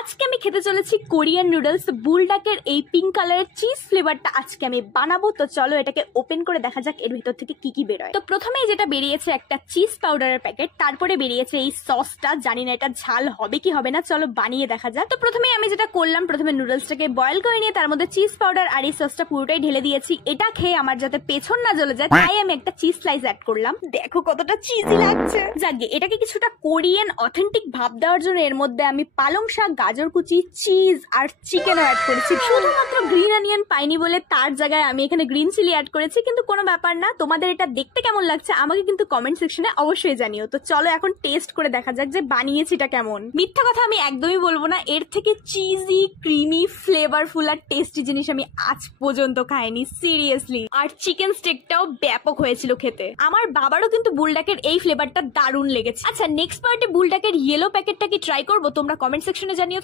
আজকে আমি খেতে চলেছি কোরিয়ান নুডলস। বুলডাকের এই পিঙ্ক কালারের চিজ ফ্লেভারটা আজকে আমি বানাবো। তো চলো এটাকে ওপেন করে দেখা যাক এর ভিতর থেকে কি কি বেরোয়। তো প্রথমেই যেটা বেরিয়েছে একটা চিজ পাউডারের প্যাকেট, তারপরে বেরিয়েছে এই সসটা। জানি না এটা ঝাল হবে কি হবে না, চলো বানিয়ে দেখা যাক। তো প্রথমেই আমি যেটা করলাম, প্রথমে নুডলসটাকে বয়েল করে নিয়ে তার মধ্যে চিজ পাউডার আর এই সসটা পুরোটাই ঢেলে দিয়েছি। এটা খেয়ে আমার যাতে পেছন না জ্বলে যায় তাই আমি একটা চিজ স্লাইস অ্যাড করলাম। দেখো কতটা চিজি লাগছে। যাকে এটাকে কিছুটা কোরিয়ান অথেন্টিক ভাব দেওয়ার জন্য এর মধ্যে আমি পালং শাক, গাজর কুচি, চিজ আর চিকেনও অ্যাড করেছি। শুধুমাত্র গ্রিন অনিয়ন পাইনি বলে তার জায়গায় আমি এখানে গ্রিন চিলি অ্যাড করেছি, কিন্তু কোনো ব্যাপার না। তোমাদের এটা দেখতে কেমন লাগছে আমাকে কিন্তু কমেন্ট সেকশনে অবশ্যই জানিও। তো চলো এখন টেস্ট করে দেখা যাক যে বানিয়েছি এটা কেমন। মিথ্যা কথা আমি একদমই বলবো না, এর থেকে চিজি, ক্রিমি, ফ্লেভারফুল আর টেস্টি জিনিস আমি আজ পর্যন্ত খাইনি, সিরিয়াসলি। আর চিকেন স্টেকটাও ব্যাপক হয়েছিল খেতে। আমার বাবারও কিন্তু বুলডাকের এই ফ্লেভারটা দারুণ লেগেছে। আচ্ছা, নেক্সট পার্টে বুলডাকের ইয়েলো প্যাকেটটা কি ট্রাই করবো? তোমরা কমেন্ট সেকশনে জানিও।